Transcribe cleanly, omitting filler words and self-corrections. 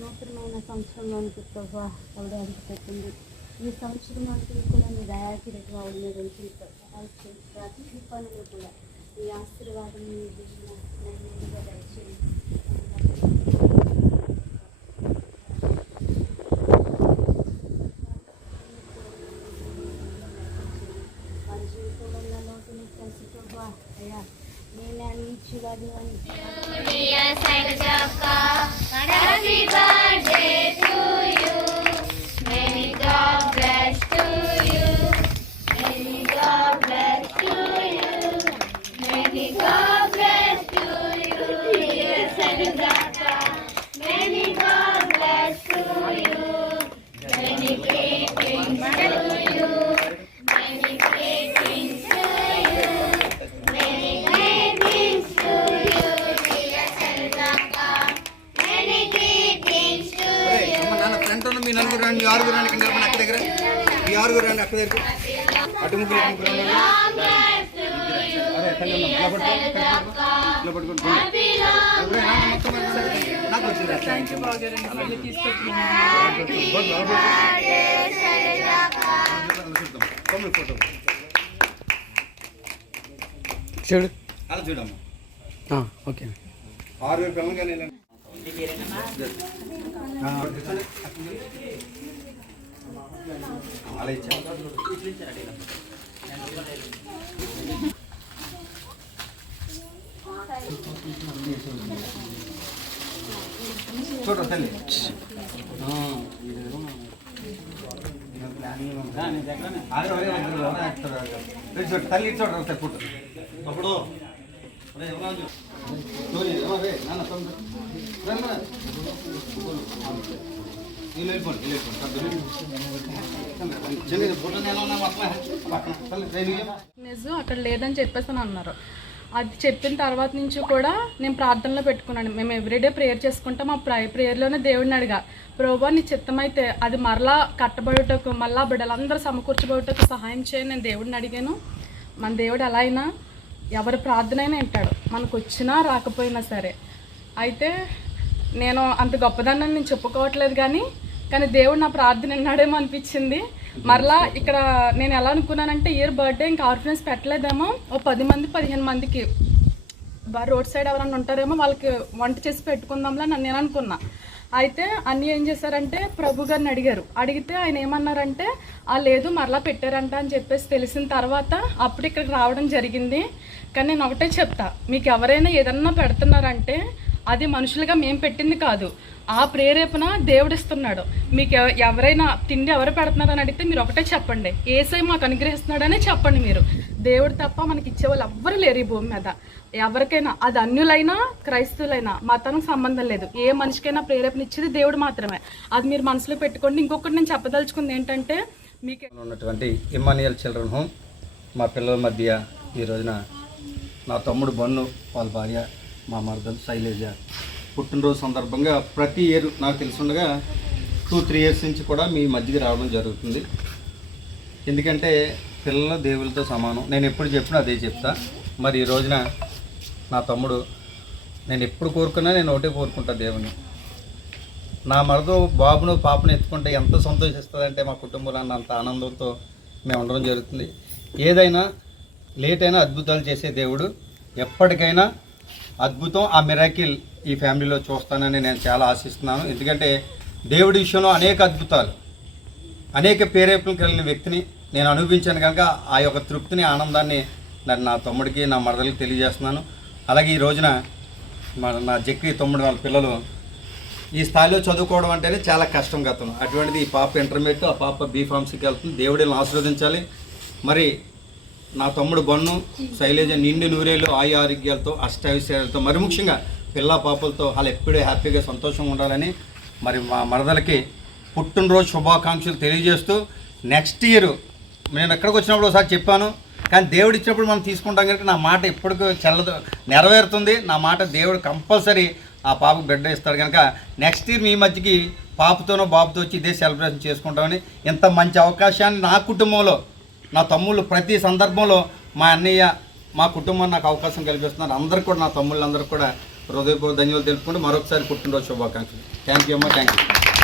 నూతనమైన సంవత్సరంలోనికి ప్రభా ఆవిడ పెట్టింది. ఈ సంవత్సరం అంతా కూడా మీ దయాకిరటి ఆవిడ మీద ఉంచి ప్రతి పనులు కూడా ఈ ఆశీర్వాదం మీ దీవెనగా దయచేయండి. వారి జీవితంలో నూతన కలిసి ప్రభా అయ్యా నేను అన్నిచ్చేవాడిని అని మీ నలుగురు రండి, ఆరుగురు రండి, అక్క దగ్గర ఈ ఆరుగురు రండి, అక్క దగ్గర అటు ముగ్గురు నాకు వచ్చింది. చూడు అలా చూడమ్మా. ఓకే ఆరుగురు పిల్లలు కానీ అలా ఇచ్చాను. చూడ తల్లి తల్లి చూడరు సార్ పుట్టు అప్పుడు నిజం అక్కడ లేదని చెప్పేసి అన్నారు. అది చెప్పిన తర్వాత నుంచి కూడా నేను ప్రార్థనలో పెట్టుకున్నాను. మేము ఎవ్రీడే ప్రేయర్ చేసుకుంటాం. ఆ ప్రేయర్లోనే దేవుడిని అడిగా, ప్రభువా నీ చిత్తమైతే అది మరలా కట్టబడుటకు మళ్ళా బిడ్డలందరూ సమకూర్చబడుటకు సహాయం చేయని నేను దేవుడిని అడిగాను. మన దేవుడు ఎలా అయినా ఎవరి ప్రార్థన అయినా వింటాడు, మనకు వచ్చినా రాకపోయినా సరే. అయితే నేను అంత గొప్పదాన్ని నేను చెప్పుకోవట్లేదు, కానీ దేవుడు నా ప్రార్థన విన్నాడేమో అనిపించింది. మరలా ఇక్కడ నేను ఎలా అనుకున్నానంటే ఇయర్ బర్త్డే ఇంకా ఆర్ఫనెన్స్ పెట్టలేదేమో, ఓ 10 మంది 15 మందికి రోడ్ సైడ్ ఎవరన్నా ఉంటారేమో వాళ్ళకి వంట చేసి పెట్టుకుందాంలా నేను అనుకున్నా. అయితే అన్నీ ఏం చేశారంటే ప్రభు గారిని అడిగితే ఆయన ఏమన్నారంటే లేదు మరలా పెట్టారంట అని చెప్పేసి తెలిసిన తర్వాత అప్పుడు ఇక్కడికి రావడం జరిగింది. కానీ నేను ఒకటే చెప్తా, మీకు ఎవరైనా ఏదన్నా పెడుతున్నారంటే అది మనుషులుగా మేము పెట్టింది కాదు, ఆ ప్రేరేపణ దేవుడిస్తున్నాడు. మీకు ఎవరైనా తిండి ఎవరు పెడుతున్నారని అడిగితే మీరు ఒకటే చెప్పండి, యేసయ్య మాకు అనుగ్రహిస్తున్నాడనే చెప్పండి. మీరు దేవుడు తప్ప మనకి ఇచ్చేవాళ్ళు ఎవ్వరు లేరు ఈ భూమి మీద. ఎవరికైనా అది అన్యులైనా క్రైస్తవులైనా మతానికి సంబంధం లేదు, ఏ మనిషికైనా ప్రేరేపణ ఇచ్చేది దేవుడు మాత్రమే. అది మీరు మనసులో పెట్టుకోండి. ఇంకొకటి నేను చెప్పదలుచుకుంది ఏంటంటే, మీకు ఉన్నటువంటి ఇమ్మాన్యుయల్ చిల్డ్రన్ హోమ్ మా పిల్లల మధ్య ఈ రోజున నా తమ్ముడు బన్ను, వాళ్ళ భార్య, మా మరదలు శైలేజ పుట్టినరోజు సందర్భంగా ప్రతి ఇయర్ నాకు తెలుసుండగా 2-3 ఇయర్స్ నుంచి కూడా మీ మధ్యకి రావడం జరుగుతుంది. ఎందుకంటే పిల్లలు దేవులతో సమానం, నేను ఎప్పుడు చెప్పినా అదే చెప్తా. మరి ఈ రోజున నా తమ్ముడు నేను ఎప్పుడు కోరుకున్నా నేను ఒకటే కోరుకుంటా, దేవుని నా మరదో బాబును పాపను ఎత్తుకుంటే ఎంత సంతోషిస్తుందంటే మా కుటుంబంలో అంత ఆనందంతో మేము ఉండడం జరుగుతుంది. ఏదైనా లేట్ అయినా అద్భుతాలు చేసే దేవుడు, ఎప్పటికైనా అద్భుతం ఆ మిరాకిల్ ఈ ఫ్యామిలీలో చూస్తానని నేను చాలా ఆశిస్తున్నాను. ఎందుకంటే దేవుడి విషయంలో అనేక అద్భుతాలు, అనేక ప్రేరేపణలు కలిగిన వ్యక్తిని నేను అనుభవించాను కనుక ఆ యొక్క తృప్తిని, ఆనందాన్ని నా తమ్ముడికి, నా మరదలకి తెలియజేస్తున్నాను. అలాగే ఈ రోజున నా జక్రి తమ్ముడు వాళ్ళ పిల్లలు ఈ స్థాయిలో చదువుకోవడం అంటేనే చాలా కష్టం గతం. అటువంటిది ఈ పాప ఇంటర్మీడియట్, ఆ పాప బీఫార్మసీకి వెళ్తుంది. దేవుడిని ఆశీర్వదించాలి. మరి నా తమ్ముడు బన్ను, శైలేజ నిండు నూరేళ్ళు ఆయు ఆరోగ్యాలతో అష్టావిషయాలతో, మరి ముఖ్యంగా పిల్ల పాపలతో వాళ్ళు ఎప్పుడూ హ్యాపీగా సంతోషంగా ఉండాలని మరి మా మరదలకి పుట్టినరోజు శుభాకాంక్షలు తెలియజేస్తూ, నెక్స్ట్ ఇయర్ నేను ఎక్కడికి వచ్చినప్పుడు ఒకసారి చెప్పాను, కానీ దేవుడు ఇచ్చినప్పుడు మనం తీసుకుంటాం కనుక నా మాట ఎప్పటికీ చెల్లదు, నెరవేరుతుంది. నా మాట దేవుడు కంపల్సరీ ఆ పాపకు బిడ్డ ఇస్తాడు కనుక నెక్స్ట్ ఇయర్ మీ మధ్యకి పాపతోనో బాబుతో వచ్చి ఇదే సెలబ్రేషన్ చేసుకుంటామని, ఇంత మంచి అవకాశాన్ని నా కుటుంబంలో నా తమ్ముళ్ళు ప్రతి సందర్భంలో మా అన్నయ్య మా కుటుంబం నాకు అవకాశం కల్పిస్తున్నారు. అందరికీ కూడా, నా తమ్ముళ్ళందరికీ కూడా హృదయపూర్వక ధన్యవాదాలు తెలుపుకుంటూ మరొకసారి పుట్టినరోజు శుభాకాంక్షలు. థ్యాంక్ యూ అమ్మా, థ్యాంక్ యూ.